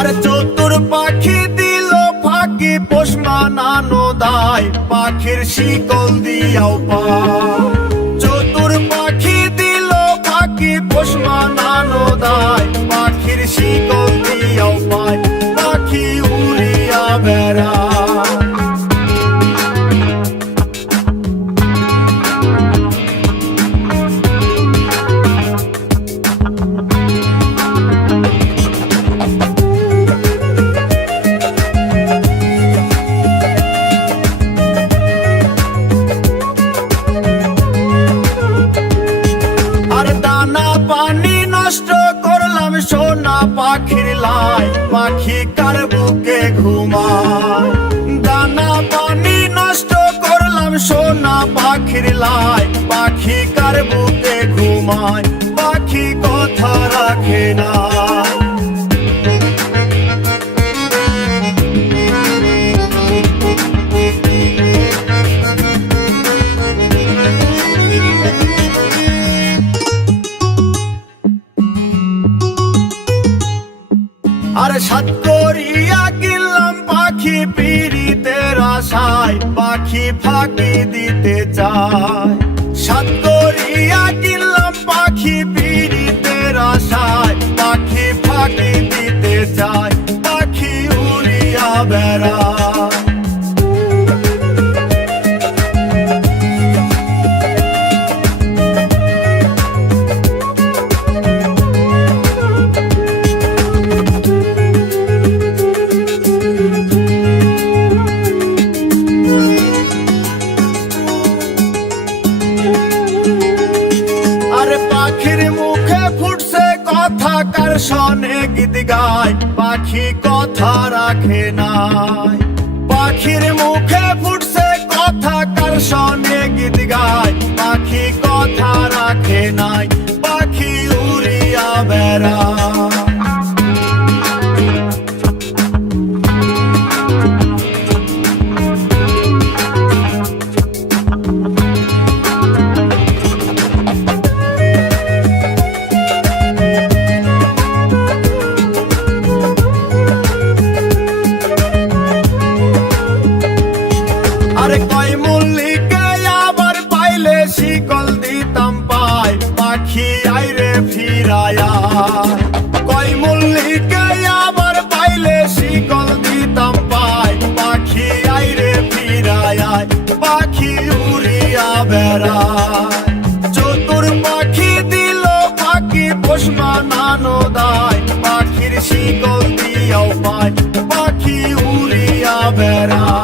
আর চতুর পাখি দিল ফাঁকি পোষ মানানো দায়। পাখির শিকল দিয়াও পায়। নষ্ট করলাম সোনা পাখির লাই। পাখি কার বুকে ঘুমায়? দানা পানি নষ্ট করলাম সোনা পাখির লাই। পাখি কার বুকে ঘুমায়? পাখি কথা রাখে না। আর সাত করিয়া গেলাম পাখি পিড়িতে আশায় পাখি ফাঁকি দিতে চায়। কার শনে গীত গায়, পাখি কথা রাখে নাই। পাখির মুখে ফুটছে কথা, কার শনে গীত গায়, পাখি কথা রাখে নাই। পাখি উড়িয়া বেড়ায়। ঘুরিয়া বেড়ায় চতুর পাখি দিল পাখি পোষমা নানো দায় পাখির শিকল দিয়াও পায়, পাখি উড়িয়া বেড়ায়